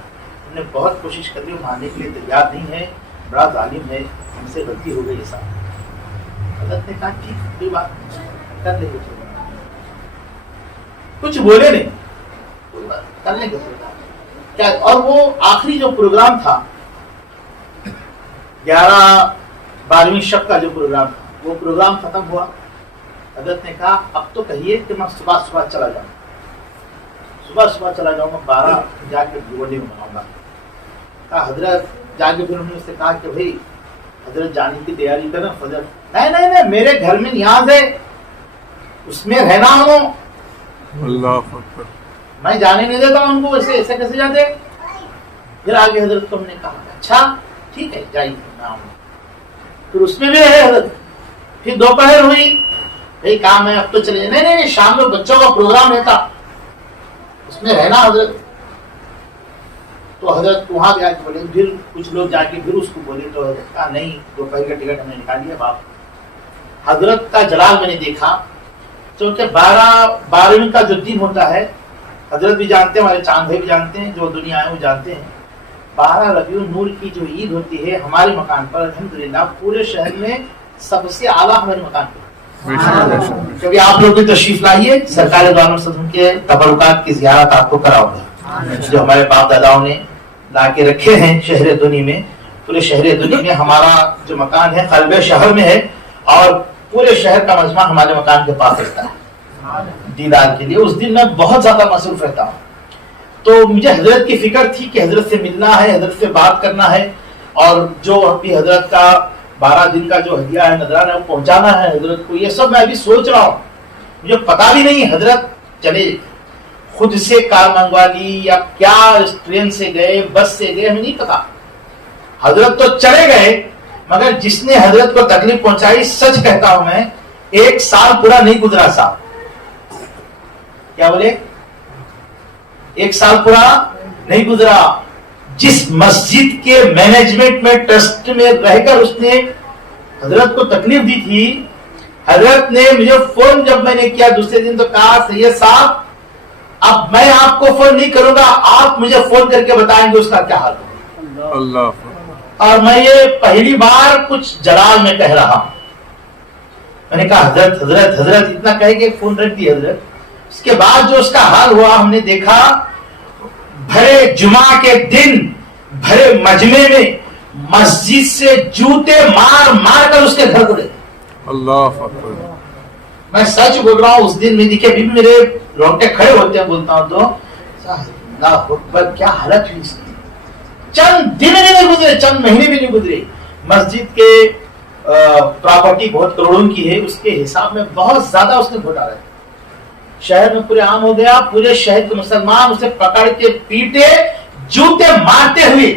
ہم نے بہت کوشش کر لی, ماننے کے لیے تیار نہیں ہے, بڑا ظالم ہے, ہم سے غلطی ہو گئی ایسا. حضرت نے کہا ٹھیک, کوئی بات نہیں, کر لیں گے, کچھ بولے نہیں, کوئی بات کر لیں گے کیا. اور وہ آخری جو پروگرام تھا 11-12ویں شب کا جو پروگرام تھا, وہ پروگرام ختم ہوا. حضرت نے کہا اب تو کہیے کہ میں صبح چلا جاؤں, صبح چلا جاؤں گا, 12 جا کے بھیونڈی میں مناؤں گا. کہا حضرت جا کے پھر انہوں نے اس سے کہا کہ بھائی حضرت جانے کی تیاری کرنا فجر نہیں میرے گھر میں نیاز ہے اس میں رہنا ہوں اللہ اکبر. میں جانے نہیں دیتا ہوں ان کو ایسے کیسے جاتے. پھر آگے حضرت کو ہم نے کہا اچھا ٹھیک ہے جائیے میں آؤں. پھر اس میں بھی رہے حضرت. پھر دوپہر ہوئی بھائی کام ہے اب تو چلے نہیں شام میں بچوں کا پروگرام رہتا اس میں رہنا حضرت. تو حضرت وہاں گیا کہ بولے پھر کچھ لوگ جا کے پھر اس کو بولے تو حضرت کہا نہیں دوپہر کا ٹکٹ ہم نے نکال لیا باپ. حضرت کا جلال میں نے دیکھا کیونکہ 12ویں کا جو دن ہوتا ہے حضرت بھی جانتے ہیں ہمارے چاند بھائی بھی جانتے ہیں جو دنیا آئے وہ جانتے ہیں 12 ربیع النور کی جو عید ہوتی ہے ہمارے مکان پر الحمدللہ پورے شہر میں سب سے اعلیٰ ہمارے مکان پر. کبھی آپ لوگ بھی تشریف لائیے سرکار دو عالم صدم کے تبرکات کی زیارت آپ کو کراؤں گا جو ہمارے باپ داداؤں نے لا کے رکھے ہیں شہر دنیا میں. پورے شہر دنیا میں ہمارا جو مکان ہے قلب شہر میں ہے اور پورے شہر کا مجمع ہمارے مکان کے پاس رہتا ہے دیدار کے لیے. اس دن میں بہت زیادہ مصروف رہتا ہوں تو مجھے حضرت کی فکر تھی کہ حضرت سے ملنا ہے حضرت سے بات کرنا ہے اور جو ابھی حضرت کا 12 دن کا جو ہدیہ ہے نذرانہ ہے وہ پہنچانا ہے حضرت کو. یہ سب میں ابھی سوچ رہا ہوں. مجھے پتا بھی نہیں حضرت چلے خود سے کار منگوا لی یا کیا ٹرین سے گئے بس سے گئے ہمیں نہیں پتا. حضرت تو چلے گئے مگر جس نے حضرت کو تکلیف پہنچائی سچ کہتا ہوں میں 1 سال پورا نہیں گزرا صاحب. کیا بولے 1 سال پورا نہیں گزرا. جس مسجد کے مینجمنٹ میں ٹرسٹ میں رہ کر اس نے حضرت کو تکلیف دی تھی حضرت نے مجھے فون جب میں نے کیا دوسرے دن تو کہا سید صاحب اب میں آپ کو فون نہیں کروں گا آپ مجھے فون کر کے بتائیں گے اس کا کیا حال ہوگا. اللہ. اور میں یہ پہلی بار کچھ جلال میں کہہ رہا ہوں. میں نے کہا حضرت حضرت حضرت اتنا کہے کہ فون رکھ دی حضرت. اس کے بعد جو اس کا حال ہوا ہم نے دیکھا بھرے جمعہ کے دن بھرے مجمع میں مسجد سے جوتے مار مار کر اس کے گھر کو لے. اللہ اکبر. میں سچ بول رہا ہوں اس دن میں دیکھے ابھی میرے رونگٹے کھڑے ہوتے ہیں بولتا ہوں تو اللہ اکبر کیا حالت ہوئی اس کی. چند دن بھی نہیں گزرے چند مہینے بھی نہیں گزرے. مسجد کے پراپرٹی بہت کروڑوں کی ہے اس کے حساب میں بہت زیادہ اس نے گھوٹا رہا. شہر میں پورے عام ہو گیا. پورے شہر کے مسلمان اسے پکڑ کے پیٹے جوتے مارتے ہوئے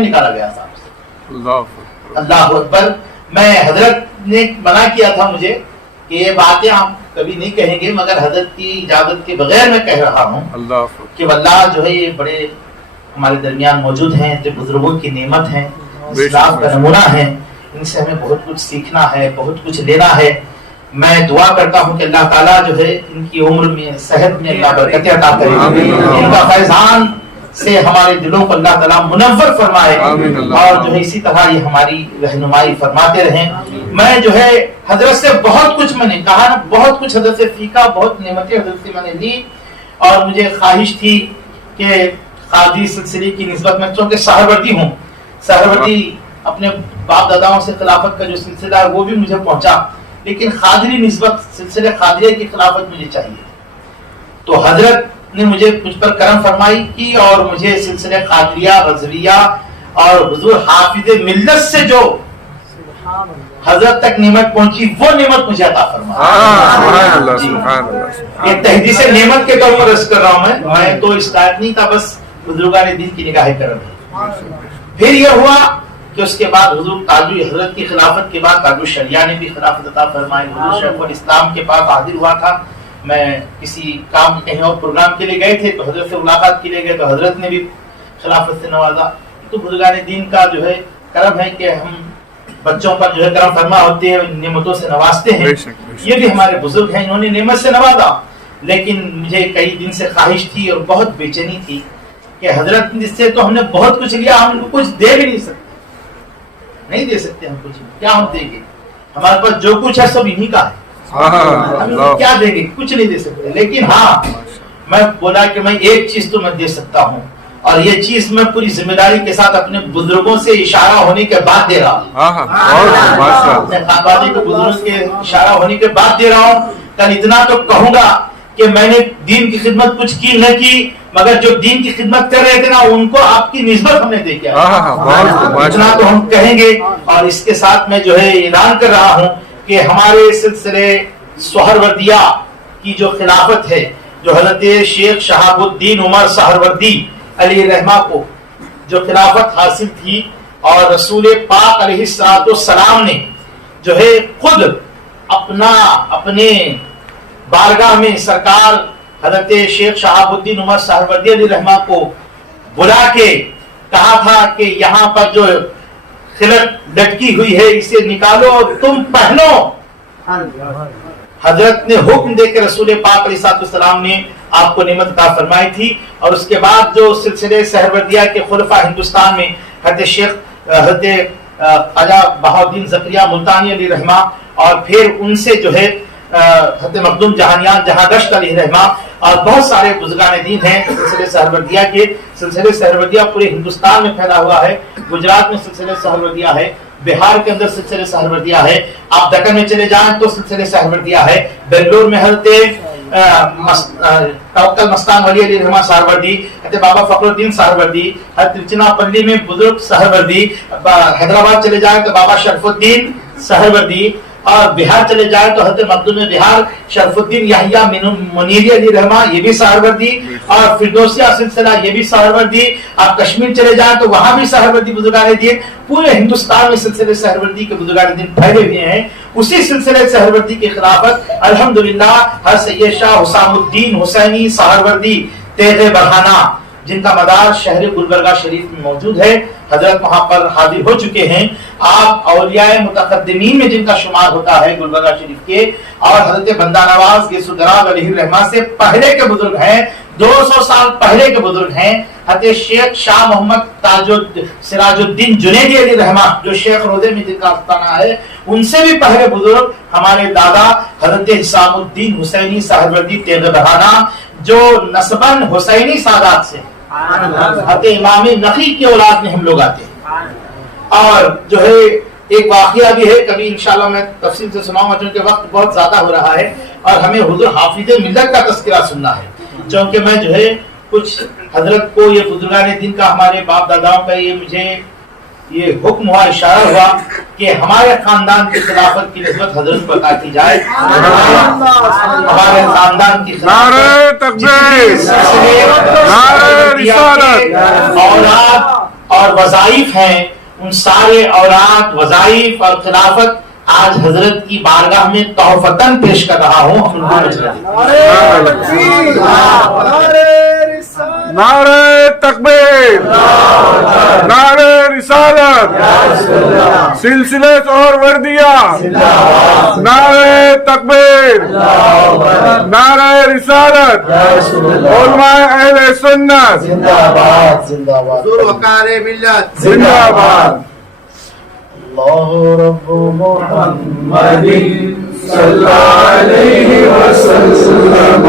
نکالا گیا صاحب. اللہ اکبر. میں حضرت نے منع کیا تھا مجھے کہ یہ باتیں ہم کبھی نہیں کہیں گے مگر حضرت کی اجازت کے بغیر میں کہہ رہا ہوں کہ واللہ جو ہے یہ بڑے ہمارے درمیان موجود ہیں جو بزرگوں کی نعمت ہیں اسلام کا نمونہ ہیں. ان سے ہمیں بہت کچھ سیکھنا ہے بہت کچھ لینا ہے. میں دعا کرتا ہوں کہ اللہ تعالیٰ جو ہے ان کی عمر میں صحت میں اللہ برکت عطا کرے. ان کا فیضان سے ہمارے دلوں کو اللہ تعالیٰ منور فرمائے اور جو ہے اسی طرح یہ ہماری رہنمائی فرماتے رہیں. میں جو ہے حضرت سے بہت کچھ میں نے کہا نا بہت کچھ حضرت سے سیکھا بہت نعمتیں حضرت سے میں نے لی اور مجھے خواہش تھی کہ قادری سلسلے کی نسبت میں چونکہ سہروردی ہوں سہروردی اپنے باپ داداؤں سے خلافت کا جو سلسلہ ہے وہ بھی مجھے پہنچا لیکن قادری نسبت سلسلے قادریہ کی خلافت مجھے چاہیے. تو حضرت نے مجھے مجھ پر کرم فرمائی کی اور مجھے سلسلے قادریہ رضویہ اور حضور حافظ ملت سے جو حضرت تک نعمت پہنچی وہ نعمت مجھے عطا فرمائی. یہ تحدیث نعمت کے طور پر عرض کر رہا ہوں میں تو اس لائق نہیں تھا بس بزرگان دین کی نگاہ کرم ہے. پھر یہ ہوا کہ اس کے بعد حضور تاجی حضرت کی خلافت کے بعد تاج الشریعہ نے بھی خلافت عطا فرمائی. حضور شیخ الاسلام کے پاس حاضر ہوا تھا. میں کسی کام کہیں اور پروگرام کے لیے گئے تھے تو حضرت سے ملاقات کے لیے گئے تو حضرت نے بھی خلافت سے نوازا. تو بزرگان دین کا جو ہے کرم ہے کہ ہم بچوں پر جو ہے کرم فرما ہوتے ہیں نعمتوں سے نوازتے ہیں. یہ بھی ہمارے بزرگ ہیں انہوں نے نعمت سے نوازا لیکن مجھے کئی دن سے خواہش تھی اور بہت بے چینی تھی کہ حضرت جس سے تو ہم نے بہت کچھ لیا ہم کو کچھ دے بھی نہیں سکتے نہیں دے سکتے. ہم کچھ کیا ہم دیں گے ہمارے پاس جو کچھ ہے سب انہی کا ہے. ہم کیا دیں گے کچھ نہیں دے سکتے. لیکن ہاں میں بولا کہ میں ایک چیز تو میں دے سکتا ہوں اور یہ چیز میں پوری ذمہ داری کے ساتھ اپنے بزرگوں سے اشارہ ہونے کے بعد دے رہا ہوں. اپنے خانوادے کے بزرگوں کے اشارہ ہونے کے بعد دے رہا ہوں. کل اتنا تو کہوں گا کہ میں نے دین کی خدمت کچھ کی نہ کی، مگر جو دین کی خدمت کر رہے تھے نا ان کو آپ کی نسبت ہم نے دیکھا، اتنا تو ہم کہیں گے۔ اور اس کے ساتھ میں جو ہے اعلان کر رہا ہوں کہ ہمارے سلسلے سہروردیہ کی جو خلافت ہے، جو حضرت شیخ شہاب الدین عمر سہروردی علیہ رحمہ کو جو خلافت حاصل تھی، اور رسول پاک علیہ السلام نے جو ہے خود اپنے بارگاہ میں سرکار حضرت شیخ شہاب الدین عمر سہروردی علیہ رحمہ کو بلا کے کہا تھا کہ یہاں پر جو خلق لٹکی ہوئی ہے اسے نکالو اور تم پہنو۔ حضرت نے حکم دے کے رسول پاک علیہ السلام نے آپ کو نعمت عطا فرمائی تھی۔ اور اس کے بعد جو سلسلے سہروردیہ کے خلفاء ہندوستان میں حضرت خواجہ بہاؤالدین زکریا ملتانی علیہ رحمہ، اور پھر ان سے جو ہے حضرت مخدوم جہانیان جہاں-گشت علیہ رحمہ، اور بہت سارے بزرگان دین ہیں سلسلے سہروردیہ کے۔ سلسلے سہروردیہ پورے ہندوستان میں پھیلا ہوا ہے، گجرات میں سلسلے سہروردیہ ہے، بہار کے اندر سلسلے سہروردیہ ہے، آپ دکن میں چلے جائیں تو سلسلے سہروردیہ ہے، بنگلور میں حضرت توکل مستان ولی علیہ رحمہ سہروردی، حضرت بابا فخر الدین سہروردی، حضرت ترچناپلی میں بزرگ سہروردی، حیدرآباد چلے جائیں تو بابا شرف الدین سہروردی، اور بہار چلے جائیں تو حضرت مخدوم بہار شرف الدین یحییٰ منیری علیہ رحمہ یہ بھی سہروردی، اور فردوسیہ سلسلہ یہ بھی سہروردی۔ آپ کشمیر چلے جائیں تو وہاں بھی سہروردی بزرگان دین، پورے ہندوستان میں سلسلے سہروردی کے بزرگان دین پھیلے ہوئے ہیں۔ اسی سلسلے سہروردی کی خلافت الحمدللہ حضرت سید شاہ حسام الدین حسینی سہروردی تیغ برہانہ، جن کا مدار شہر گلبرگہ شریف میں موجود ہے، حضرت وہاں پر حاضر ہو چکے ہیں۔ آپ اولیاء متقدمین میں جن کا شمار ہوتا ہے گلبرگہ شریف کے، اور حضرت بندہ نواز کے سدراب علیہ الرحمہ سے پہلے کے بزرگ ہیں، 200 سال پہلے کے بزرگ ہیں۔ حضرت شیخ شاہ محمد سراج الدین جنیدی علیہ رحمہ جو شیخ روضے میں جن کا آستانہ ہے، ان سے بھی پہلے بزرگ ہمارے دادا حضرت حسام الدین حسینی سہروردی تیغ برہانہ، جو نسباً حسینی سادات سے حضرت امام نقی کی اولاد میں ہم لوگ آتے ہیں۔ اور جو ہے ایک واقعہ بھی ہے، کبھی انشاءاللہ میں تفصیل سے سناؤں گا چونکہ وقت بہت زیادہ ہو رہا ہے، اور ہمیں حضور حافظ ملت کا تذکرہ سننا ہے، چونکہ میں جو ہے کچھ حضرت کو یہ بزرگان دین کا ہمارے باپ داداؤں کا یہ مجھے یہ حکم ہوا، اشارہ ہوا کہ ہمارے خاندان کی خلافت کی نسبت حضرت کو عطا کی جائے۔ ہمارے خاندان کی نعرہ تکبیر، نعرہ رسالت، اولاد اور وظائف ہیں، ان سارے اولاد وظائف اور خلافت آج حضرت کی بارگاہ میں تحفتاً پیش کر رہا ہوں۔ نعرہ تکبیر، نعرہ رسالت، سلسلہ سہروردیہ، نعرہ تکبیر، نعرہ رسالت، علماء اہل سنت زندہ باد، زندہ باد، زندہ باد۔ اللہ رب محمد صلی اللہ علیہ وسلم،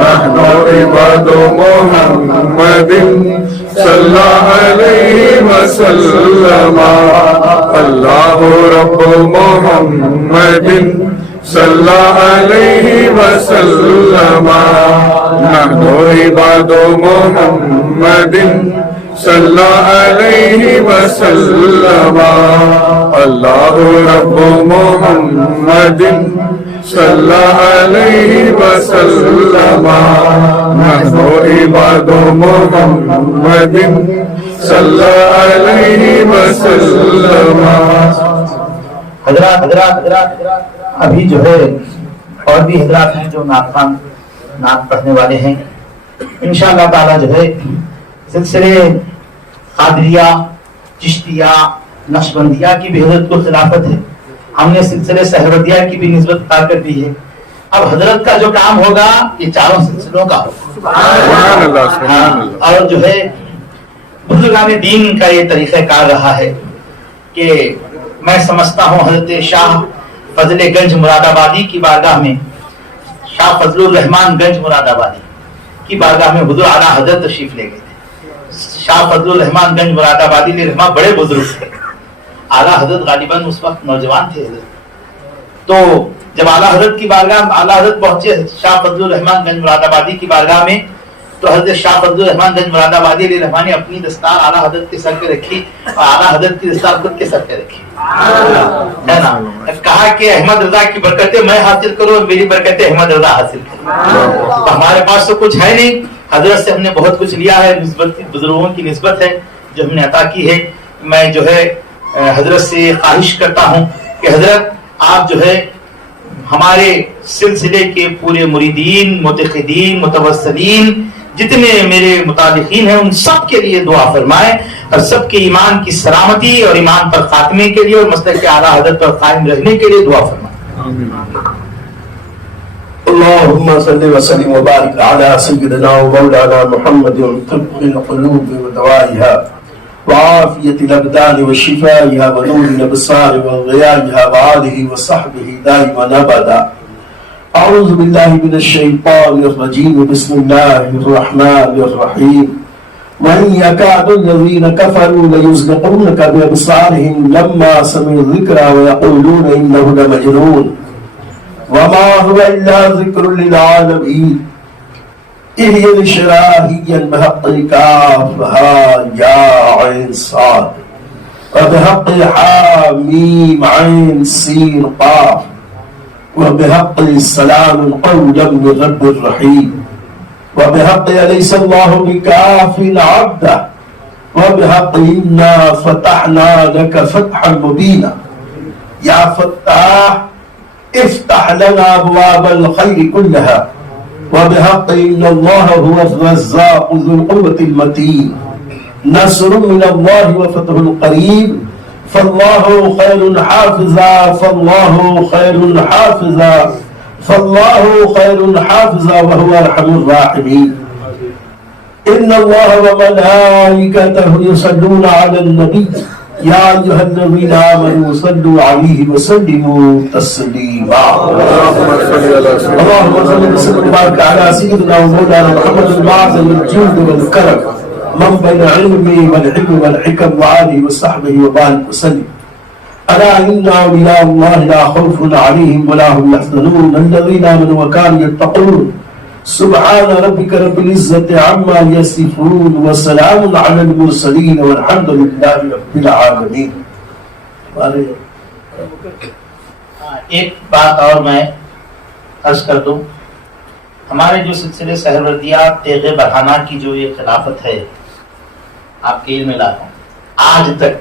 نحن عباد محمد صلی اللہ علیہ وسلم، اللہ رب محمد صلی اللہ علیہ وسلم، نحن عباد محمد صلی اللہ علیہ وسلم، اللہ رب محمد صلی اللہ علیہ وسلم، نحن عباد محمد صلی اللہ علیہ وسلم۔ حضرات ابھی جو ہے اور بھی حضرات ہیں جو نعت پڑھنے والے ہیں، انشاءاللہ تعالی جو ہے سلسلے قادریہ، چشتیہ، نقشبندیہ کی بھی حضرت کو خلافت ہے، ہم نے سلسلے سہروردیہ کی بھی نسبت عطا کر دی ہے۔ اب حضرت کا جو کام ہوگا یہ چاروں سلسلوں کا سبحان اللہ، سبحان اللہ۔ اور جو ہے بزرگان دین کا یہ طریقہ کار رہا ہے کہ میں سمجھتا ہوں حضرت شاہ فضل گنج مراد آبادی کی بارگاہ میں، شاہ فضل الرحمان گنج مراد آبادی کی بارگاہ میں حضور اعلیٰ حضرت تشریف لے گئے تھے۔ شاہ فضل الرحمان گنج مراد آبادی علیہ رحمہ بڑے بزرگ تھے، اعلیٰ حضرت غالباً اس وقت نوجوان تھے حضرت، تو جب اعلیٰ حضرت کی بارگاہ اعلیٰ حضرت پہنچے شاہ فضل الرحمان گنج مراد آبادی کی بارگاہ میں، تو حضرت شاہ فضل الرحمان گنج مراد آبادی علیہ الرحمٰن نے اپنی دستار اعلیٰ حضرت کے سر پہ رکھی اور اعلیٰ حضرت کی دستار خود کے سر پہ رکھی، ہے نا. کہا کہ احمد رضا کی برکتیں میں حاصل کروں اور میری برکتیں احمد رضا حاصل کروں. ہمارے پاس تو کچھ ہے نہیں، حضرت سے ہم نے بہت کچھ لیا ہے، نسبت بزرگوں کی نسبت ہے جو ہم نے عطا کی ہے. میں جو ہے حضرت سے خواہش کرتا ہوں کہ حضرت آپ جو ہے ہمارے سلسلے کے پورے مریدین، متقدین، متوسلین، جتنے میرے متعلقین ہیں ان سب کے لیے دعا فرمائیں اور سب کے ایمان کی سلامتی اور ایمان پر خاتمے کے لیے اور مسلک اعلیٰ حضرت پر قائم رہنے کے لیے دعا فرمائیں. اللهم صل وسلم وبارك على سيدنا ومولانا محمد طب القلوب ودوائها وعافية الأبدان وشفائها ونور الأبصار وضيائها وآله وصحبه دائما أبدا. أعوذ بالله من الشيطان الرجيم. بسم الله الرحمن الرحيم. وإن يكاد الذين كفروا ليزلقونك بأبصارهم لما سمعوا الذكر ويقولون إنه لمجنون وما هو إلا ذكر للعالمين. إهي شراهيا بحق كافها يا عين صاد وبحق حاميم عين سين قاف وبحق السلام قولا من رب الرحيم وبحق أليس الله بكاف عبده وبحق إنا فتحنا لك فتحا مبينا. يا فتاح افتح لنا أبواب الخير كلها وبحق إن الله هو الرزاق ذو القوة المتين. نصر من الله وفتح قريب فالله خير حافظا فالله خير حافظا فالله خير حافظا وهو أرحم الراحمين. إن الله وملائكته يصلون على النبي يا أيها الذين آمنوا صلوا عليه وسلموا تسليما. اللهم صل وسلم وبارك على سيدنا ومولانا محمد المعظم الجود والكرم منبع العلم والحلم والحكم وآله وصحبه وبارك وسلم. ألا إن أولياء الله لا خوف عليهم ولا هم يحزنون الذين آمنوا وكانوا يتقون. سبحان ربك رب العزة عما يصفون وسلام على المرسلين والحمد لله رب العالمين. ایک بات اور میں عرض کر دوں، ہمارے جو سلسلے سہروردیات تیغ برہانہ کی جو یہ خلافت ہے، آپ کے علم میں لاتا ہوں، آج تک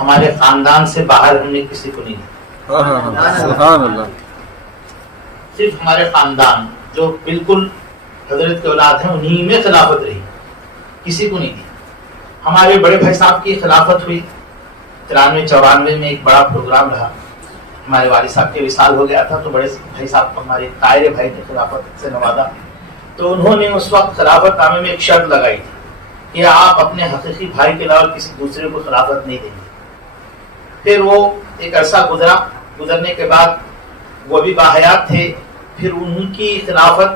ہمارے خاندان سے باہر ہم نے کسی کو نہیں دیا. سبحان اللہ. صرف ہمارے خاندان جو بالکل حضرت کے اولاد ہیں انہی میں خلافت رہی، کسی کو نہیں دی. ہمارے بڑے بھائی صاحب کی خلافت ہوئی 93-94 میں، ایک بڑا پروگرام رہا. ہمارے والد صاحب کے وصال ہو گیا تھا تو بڑے بھائی صاحب کو ہمارے طاہر بھائی نے خلافت سے نوازا. تو انہوں نے اس وقت خلافت نامے میں ایک شرط لگائی تھی کہ آپ اپنے حقیقی بھائی کے علاوہ کسی دوسرے کو خلافت نہیں دیں گے. پھر وہ ایک عرصہ گزرنے کے بعد وہ بھی باحیات تھے، پھر ان کی خلافت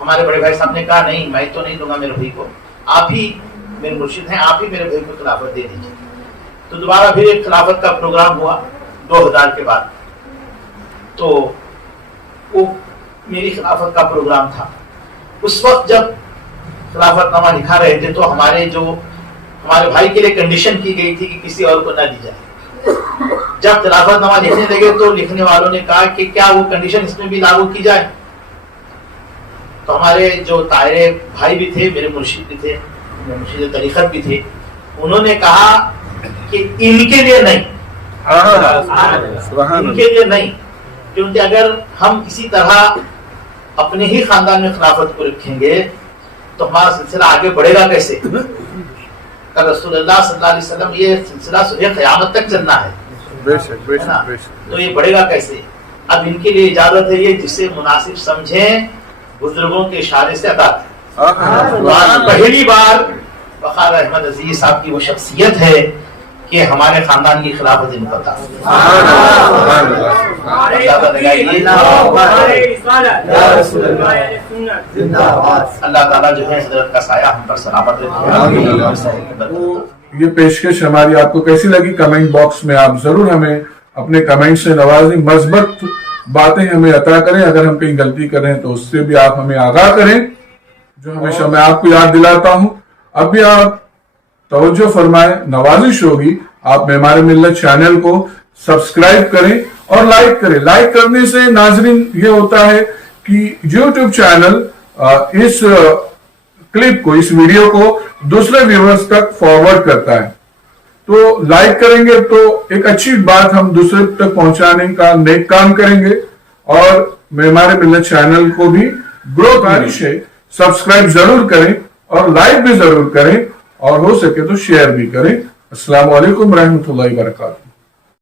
ہمارے بڑے بھائی صاحب نے کہا نہیں میں تو نہیں دوں گا میرے بھائی کو، آپ ہی میرے مرشد ہیں، آپ ہی میرے بھائی کو خلافت دے دیجیے. تو دوبارہ پھر ایک خلافت کا پروگرام ہوا 2000 کے بعد. تو وہ میری خلافت کا پروگرام تھا. اس وقت جب خلافت نامہ لکھا رہے تھے تو ہمارے بھائی کے لیے کنڈیشن کی گئی تھی کہ کسی اور کو نہ دی جائے. جب خلافت نامہ لکھنے لگے تو لکھنے والوں نے کہا کہ کیا وہ کنڈیشن اس میں بھی لاگو کی جائے. تو ہمارے جو طاہر بھائی بھی تھے، میرے مرشد بھی تھے، مرشد طریقت بھی تھے، انہوں نے کہا کہ ان کے لیے نہیں، ان کے لیے نہیں، کیونکہ اگر ہم اسی طرح اپنے ہی خاندان میں خلافت کو رکھیں گے تو ہمارا سلسلہ آگے بڑھے گا کیسے. رسول اللہ صلی اللہ علیہ وسلم یہ سلسلہ صبح قیامت تک چلنا ہے، تو یہ بڑھے گا کیسے. اب ان کے لیے اجازت ہے یہ جسے مناسب سمجھیں بزرگوں کے اشارے سے ادا کریں. پہلی بار وقار احمد عزیز صاحب کی وہ شخصیت ہے کہ ہمارے خاندان کی خلافت ان کو عطا. اللہ تعالیٰ جو ہے حضرت کا سایہ ہم پر سلامت رکھے. یہ پیشکش ہماری آپ کو کیسی لگی کمنٹ باکس میں آپ ضرور ہمیں اپنے کمنٹ سے نوازیں، مثبت باتیں ہمیں عطا کریں، اگر ہم کہیں غلطی کریں تو اس سے بھی آپ ہمیں آگاہ کریں، جو ہمیشہ میں آپ کو یاد دلاتا ہوں۔ اب بھی آپ توجہ فرمائیں، نوازش ہوگی آپ معمار ملت چینل کو سبسکرائب کریں اور لائک کریں۔ لائک کرنے سے ناظرین یہ ہوتا ہے کہ یوٹیوب چینل اس کلپ کو، اس ویڈیو کو دوسرے ویورز تک فارورڈ کرتا ہے، تو لائک کریں گے تو ایک اچھی بات ہم دوسرے تک پہنچانے کا نیک کام کریں گے، اور معمار ملت چینل کو بھی گروتھ گزارش ہے، سبسکرائب ضرور کریں اور لائک بھی ضرور کریں، اور ہو سکے تو شیئر بھی کریں۔ السلام علیکم ورحمۃ اللہ وبرکاتہ۔